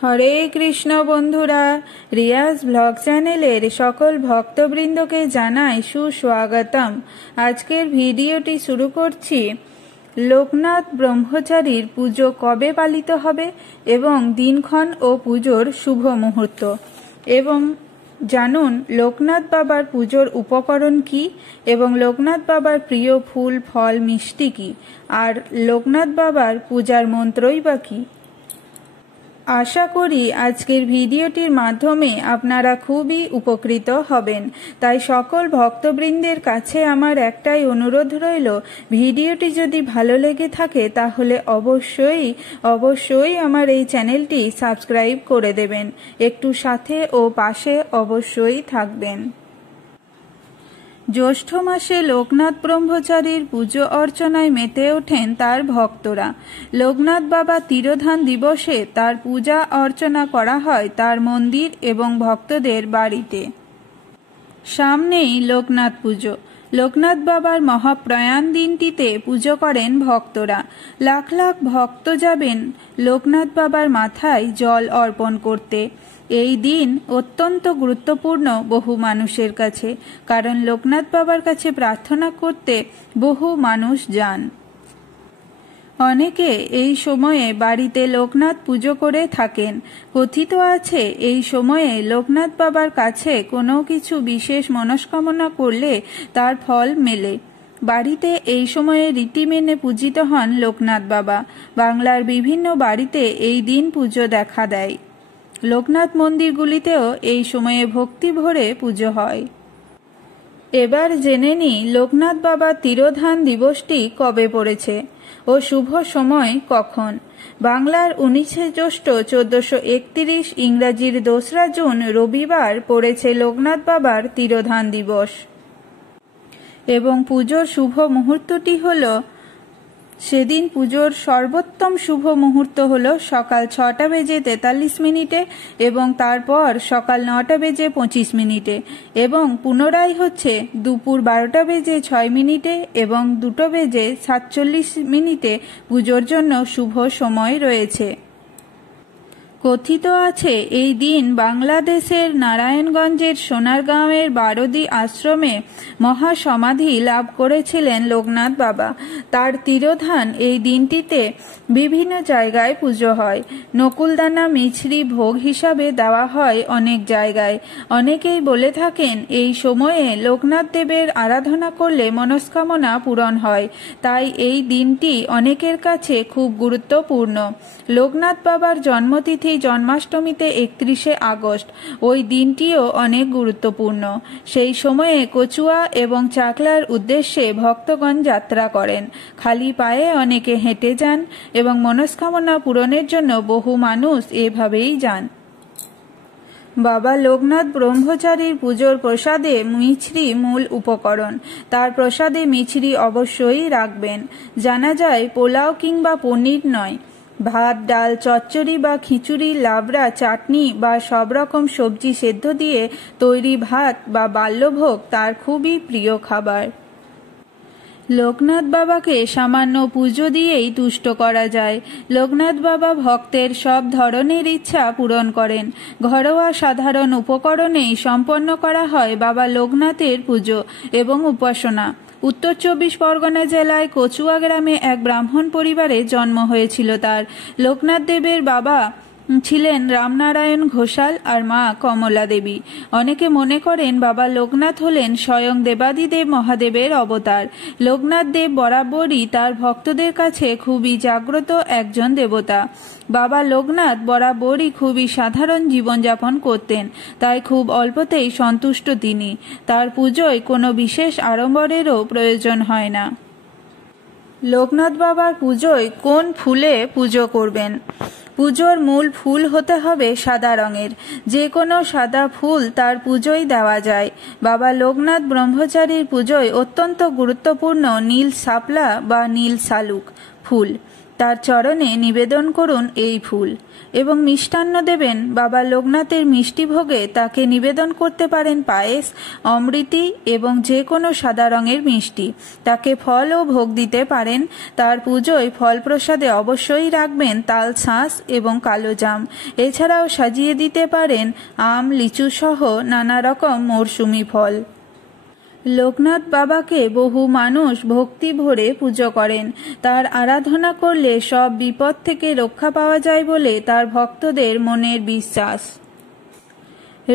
হরে কৃষ্ণ বন্ধুরা, রিয়াজ ব্লগ চ্যানেলের সকল ভক্তবৃন্দকে জানাই সুস্বাগতম। আজকের ভিডিওটি শুরু করছি। লোকনাথ ব্রহ্মচারীর পুজো কবে পালিত হবে এবং দিনক্ষণ ও পুজোর শুভ মুহূর্ত, এবং জানুন লোকনাথ বাবার পুজোর উপকরণ কি এবং লোকনাথ বাবার প্রিয় ফুল ফল মিষ্টি কি, আর লোকনাথ বাবার পূজার মন্ত্রই বা কি। আশা করি আজকের ভিডিওটির মাধ্যমে আপনারা খুবই উপকৃত হবেন। তাই সকল ভক্তবৃন্দের কাছে আমার একটাই অনুরোধ রইল, ভিডিওটি যদি ভালো লেগে থাকে তাহলে অবশ্যই আমার এই চ্যানেলটি সাবস্ক্রাইব করে দেবেন, একটু সাথে ও পাশে অবশ্যই থাকবেন। জ্যৈষ্ঠ মাসে লোকনাথ ব্রহ্মচারীর পুজো অর্চনায় মেতে ওঠেন তার ভক্তরা। লোকনাথ বাবা তিরোধান দিবসে তার পূজা অর্চনা করা হয় তার মন্দির এবং ভক্তদের বাড়িতে। সামনেই লোকনাথ পুজো। লোকনাথ বাবার মহাপ্রয়াণ দিনটিতে পুজো করেন ভক্তরা। লাখ লাখ ভক্ত যাবেন লোকনাথ বাবার মাথায় জল অর্পণ করতে। এই দিন অত্যন্ত গুরুত্বপূর্ণ বহু মানুষের কাছে, কারণ লোকনাথ বাবার কাছে প্রার্থনা করতে বহু মানুষ যান। অনেকে এই সময়ে বাড়িতে লোকনাথ পুজো করে থাকেন। কথিত আছে এই সময়ে লোকনাথ বাবার কাছে কোনো কিছু বিশেষ মনস্কামনা করলে তার ফল মেলে। বাড়িতে এই সময়ে রীতি মেনে পূজিত হন লোকনাথ বাবা। বাংলার বিভিন্ন বাড়িতে এই দিন পুজো দেখা দেয়। লোকনাথ মন্দিরগুলিতেও এই সময়ে ভক্তি ভরে পুজো হয়। এবার জেনে নিই লোকনাথ বাবার তিরোধান দিবসটি কবে পড়েছে ও শুভ সময় কখন। বাংলার 19শে জ্যৈষ্ঠ 1431, ইংরাজির 2রা জুন রবিবার পড়েছে লোকনাথ বাবার তিরোধান দিবস, এবং পুজোর শুভ মুহূর্তটি হল, সেদিন পুজোর সর্বোত্তম শুভ মুহূর্ত হল সকাল 6টা বেজে 43 মিনিটে এবং তারপর সকাল 9টা বেজে 25 মিনিটে, এবং পুনরায় হচ্ছে দুপুর 12টা বেজে 6 মিনিটে এবং 2টো বেজে 47 মিনিটে পুজোর জন্য শুভ সময় রয়েছে। কথিত আছে এই দিন বাংলাদেশের নারায়ণগঞ্জের সোনারগাঁওয়ের বারোদি আশ্রমে মহাসমাধি লাভ করেছিলেন লোকনাথ বাবা। তার তিরোধান এই দিনটিতে বিভিন্ন জায়গায় পুজো হয়। নকুলদানা মিছরি ভোগ হিসাবে দেওয়া হয় অনেক জায়গায়। অনেকেই বলে থাকেন এই সময়ে লোকনাথ দেবের আরাধনা করলে মনস্কামনা পূরণ হয়, তাই এই দিনটি অনেকের কাছে খুব গুরুত্বপূর্ণ। লোকনাথ বাবার জন্মতিথি জন্মাষ্টমীতে 31শে আগস্ট। ওই দিনটিও অনেক গুরুত্বপূর্ণ। সেই সময়ে কচুয়া এবং চাকলার উদ্দেশ্যে ভক্তগণ যাত্রা করেন। খালি পায়ে অনেকে হেঁটে যান এবং মনস্কামনা পূরণের জন্য বহু মানুষ এভাবেই যান। বাবা লোকনাথ ব্রহ্মচারীর পুজোর প্রসাদে মিছরি মূল উপকরণ। তার প্রসাদে মিছরি অবশ্যই রাখবেন। জানা যায় পোলাও কিংবা পনির নয়, ভাত, ডাল, চচ্চড়ি বা খিচুড়ি, লাবড়া, চাটনি বা সব রকম সবজি সেদ্ধ দিয়ে তৈরি ভাত বা বাল্যভোগ তার খুবই প্রিয় খাবার। লোকনাথ বাবাকে সামান্য পুজো দিয়েই তুষ্ট করা যায়। লোকনাথ বাবা ভক্তের সব ধরনের ইচ্ছা পূরণ করেন। ঘরোয়া সাধারণ উপকরণেই সম্পন্ন করা হয় বাবা লোকনাথের পুজো এবং উপাসনা। উত্তর 24 পরগনা জেলায় কচুয়া গ্রামে এক ব্রাহ্মণ পরিবারে জন্ম হয়েছিল তার। লোকনাথ দেবের বাবা ছিলেন রামনারায়ণ ঘোষাল আর মা কমলা দেবী। অনেকে মনে করেন বাবা লোকনাথ হলেন স্বয়ং দেবাদিদেব মহাদেবের অবতার। লোকনাথ দেব বরাবরই তার ভক্তদের কাছে খুবই জাগ্রত একজন দেবতা। বাবা লোকনাথ বরাবরই খুবই সাধারণ জীবনযাপন করতেন, তাই খুব অল্পতেই সন্তুষ্ট তিনি। তার পুজোয় কোনো বিশেষ আড়ম্বরেরও প্রয়োজন হয় না। লোকনাথ বাবার পুজোয় কোন ফুলে পুজো করবেন? পুজোর মূল ফুল হতে হবে সাদা রঙের। যে কোনো সাদা ফুল তার পুজোয় দেওয়া যায়। বাবা লোকনাথ ব্রহ্মচারীর পুজোয় অত্যন্ত গুরুত্বপূর্ণ নীল শাপলা বা নীল শালুক ফুল। তার চরণে নিবেদন করুন এই ফুল এবং মিষ্টান্ন দেবেন। বাবা লোকনাথের মিষ্টি ভোগে তাকে নিবেদন করতে পারেন পায়েস, অমৃতি এবং যে কোনো সাদা রঙের মিষ্টি। তাকে ফল ও ভোগ দিতে পারেন। তার পুজোয় ফল প্রসাদে অবশ্যই রাখবেন তাল শাঁস এবং কালো জাম। এছাড়াও সাজিয়ে দিতে পারেন আম, লিচু সহ নানা রকম মরশুমি ফল। লোকনাথ বাবাকে বহু মানুষ ভক্তি ভরে পুজো করেন। তার আরাধনা করলে সব বিপদ থেকে রক্ষা পাওয়া যায় বলে তার ভক্তদের মনের বিশ্বাস।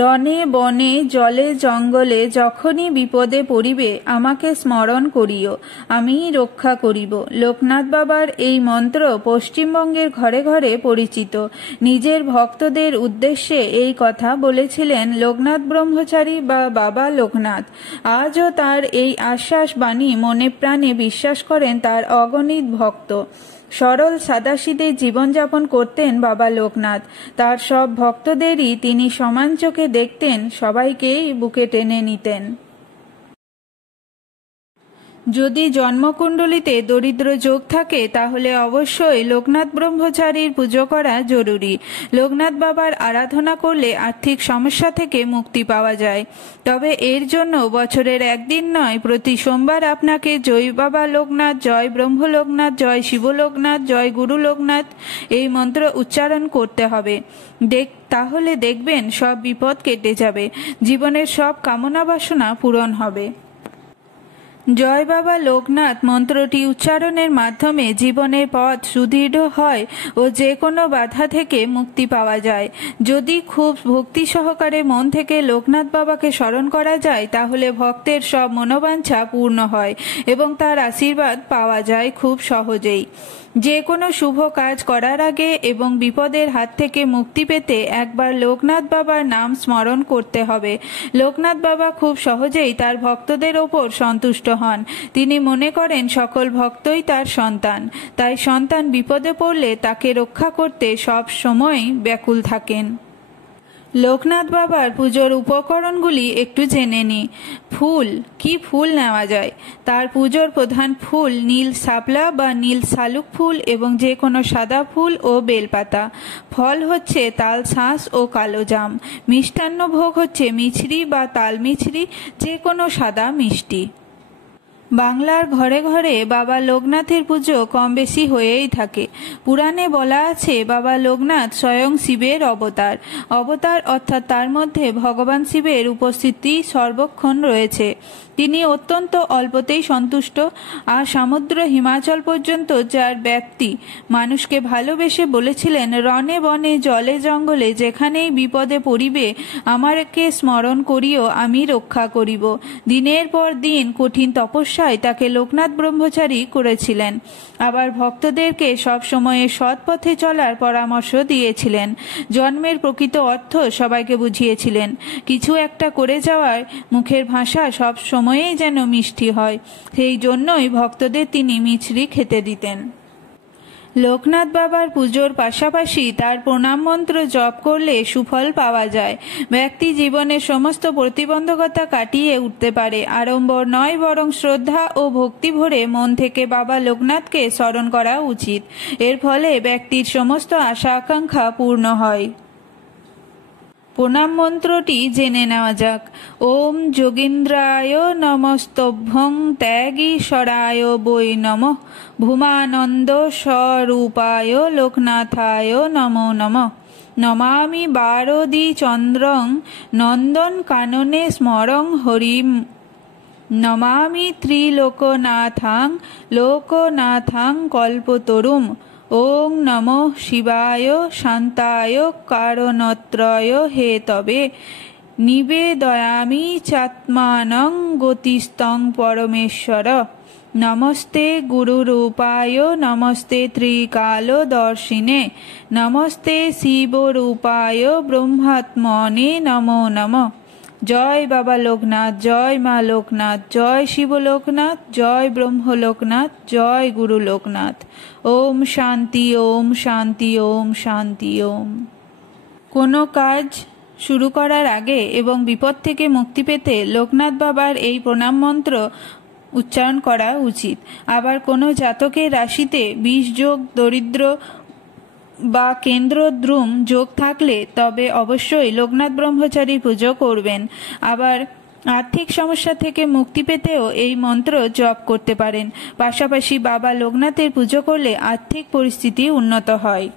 রণে বনে জলে জঙ্গলে যখনই বিপদে পড়িবে আমাকে স্মরণ করিও, আমিই রক্ষা করিব। লোকনাথ বাবার এই মন্ত্র পশ্চিমবঙ্গের ঘরে ঘরে পরিচিত। নিজের ভক্তদের উদ্দেশ্যে এই কথা বলেছিলেন লোকনাথ ব্রহ্মচারী বা বাবা লোকনাথ। আজও তার এই আশ্বাস বাণী মনে প্রাণে বিশ্বাস করেন তার অগণিত ভক্ত। সরল সাদাসিধে জীবনযাপন করতেন বাবা লোকনাথ। তার সব ভক্তদেরই তিনি সমান চোখে দেখতেন, সবাইকেই বুকে টেনে নিতেন। যদি জন্মকুণ্ডলিতে দরিদ্র যোগ থাকে তাহলে অবশ্যই লোকনাথ ব্রহ্মচারীর পুজো করা জরুরি। লোকনাথ বাবার আরাধনা করলে আর্থিক সমস্যা থেকে মুক্তি পাওয়া যায়। তবে এর জন্য বছরের একদিন নয়, প্রতি সোমবার আপনাকে জয় বাবা লোকনাথ, জয় ব্রহ্ম লোকনাথ, জয় শিব লোকনাথ, জয় গুরু লোকনাথ এই মন্ত্র উচ্চারণ করতে হবে। তাহলে দেখবেন সব বিপদ কেটে যাবে, জীবনের সব কামনা বাসনা পূরণ হবে। জয় বাবা লোকনাথ মন্ত্রটি উচ্চারণের মাধ্যমে জীবনের পথ সুদৃঢ় হয় ও যে কোনো বাধা থেকে মুক্তি পাওয়া যায়। যদি খুব ভক্তি সহকারে মন থেকে লোকনাথ বাবাকে স্মরণ করা যায় তাহলে ভক্তের সব মনোবাঞ্ছা পূর্ণ হয় এবং তার আশীর্বাদ পাওয়া যায় খুব সহজেই। যে কোনো শুভ কাজ করার আগে এবং বিপদের হাত থেকে মুক্তি পেতে একবার লোকনাথ বাবার নাম স্মরণ করতে হবে। লোকনাথ বাবা খুব সহজেই তার ভক্তদের ওপর সন্তুষ্ট হন। তিনি মনে করেন সকল ভক্তই তার সন্তান, তাই সন্তান বিপদে পড়লে তাকে রক্ষা করতে সব সময় ব্যাকুল থাকেন। লোকনাথ বাবার পুজোর উপকরণগুলি একটু জেনে নিই। ফুল, কি ফুল নেওয়া যায়? তার পুজোর প্রধান ফুল নীল শাপলা বা নীল শালুক ফুল এবং যে কোনো সাদা ফুল ও বেলপাতা। ফল হচ্ছে তাল শাঁস ও কালো জাম। মিষ্টান্ন ভোগ হচ্ছে মিছরি বা তাল মিছরি, যে কোনো সাদা মিষ্টি। বাংলার ঘরে ঘরে বাবা লোকনাথের পুজো কম বেশি হয়েই থাকে। পুরাণে বলা আছে বাবা লোকনাথ স্বয়ং শিবের অবতার। অবতার অর্থাৎ তার মধ্যে ভগবান শিবের উপস্থিতি সর্বক্ষণ রয়েছে। তিনি অত্যন্ত অল্পতেই সন্তুষ্ট। আর সমুদ্র হিমাচল পর্যন্ত যার ব্যক্তি মানুষকে ভালোবেসে বলেছিলেন, রণে বনে জলে জঙ্গলে যেখানেই বিপদে পড়িবে আমাকে স্মরণ করিও, আমি রক্ষা করিব। দিনের পর দিন কঠিন তপস্যায় তাকে লোকনাথ ব্রহ্মচারী করেছিলেন। আবার ভক্তদেরকে সব সময়ে সৎ পথে চলার পরামর্শ দিয়েছিলেন। জন্মের প্রকৃত অর্থ সবাইকে বুঝিয়েছিলেন। কিছু একটা করে যাওয়ার মুখের ভাষা সব সময়েই যেন মিষ্টি হয়, সেই জন্যই ভক্তদের তিনি মিছরি খেতে দিতেন। লোকনাথ বাবার পুজোর পাশাপাশি তার প্রণাম মন্ত্র জপ করলে সুফল পাওয়া যায়। ব্যক্তি জীবনের সমস্ত প্রতিবন্ধকতা কাটিয়ে উঠতে পারে। আড়ম্বর নয়, বরং শ্রদ্ধা ও ভক্তি ভরে মন থেকে বাবা লোকনাথকে স্মরণ করা উচিত। এর ফলে ব্যক্তির সমস্ত আশা আকাঙ্ক্ষা পূর্ণ হয়। প্রণাম মন্ত্রটি জেনে নেওয়া যাক। ওম যোগীন্দ্রায় নমস্তভ্যং ত্যাগীশ্বরায় বৈ নমঃ ভূমানন্দ স্বরূপায় লোকনাথায় নমো নমঃ। নমামি বারদি চন্দ্রং নন্দন কাননে স্মরং হরিম। নমামি ত্রিলোকনাথাং লোকনাথাং কল্পতরুম। ওং নমঃ শিবায় শান্তায় কারণত্রয় হেতবে। নিবেদয়ামি চাত্মানং গতিস্তং পরমেশ্বর। নমস্তে গুরুরূপায় নমস্তে ত্রিকালদর্শিনে। নমস্তে শিবরূপায় ব্রহ্মাত্মনে নমো নমঃ। জয় বাবা লোকনাথ, জয় মা লোকনাথ, জয় শিব লোকনাথ, জয় ব্রহ্ম লোকনাথ, জয় গুরু লোকনাথ। ওম শান্তি, ওম শান্তি, ওম শান্তি, ওম। কোনো কাজ শুরু করার আগে এবং বিপদ থেকে মুক্তি পেতে লোকনাথ বাবার এই প্রণাম মন্ত্র উচ্চারণ করা উচিত। আবার কোনো জাতকের রাশিতে বিষ যোগ, দরিদ্র বা কেন্দ্রদ্রুম যোগ থাকলে তবে অবশ্যই লোকনাথ ব্রহ্মচারীর পুজো করবেন। আবার আর্থিক সমস্যা থেকে মুক্তি পেতেও এই মন্ত্র জপ করতে পারেন। পাশাপাশি বাবা লোকনাথের পুজো করলে আর্থিক পরিস্থিতি উন্নত হয়।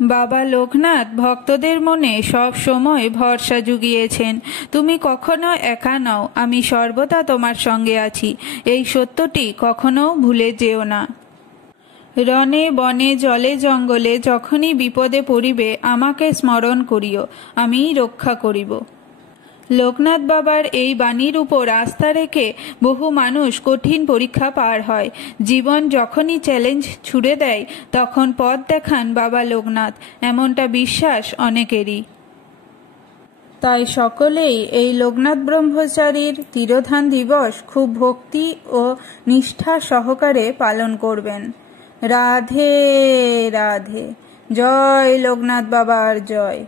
বাবা লোকনাথ ভক্তদের মনে সব সময় ভরসা জুগিয়েছেন। তুমি কখনো একা নও, আমি সর্বদা তোমার সঙ্গে আছি। এই সত্যটি কখনো ভুলে যেও না। রণে বনে জলে জঙ্গলে যখনই বিপদে পড়িবে আমাকে স্মরণ করিও, আমি রক্ষা করিব। লোকনাথ বাবার এই বাণীর উপর আস্থা রেখে বহু মানুষ কঠিন পরীক্ষা পার হয়। জীবন যখনই চ্যালেঞ্জ ছুড়ে দেয় তখন পথ দেখান বাবা লোকনাথ, এমনটা বিশ্বাস অনেকেরই। তাই সকলেই এই লোকনাথ ব্রহ্মচারীর তিরোধান দিবস খুব ভক্তি ও নিষ্ঠা সহকারে পালন করবেন। রাধে রাধে। জয় লোকনাথ বাবার জয়।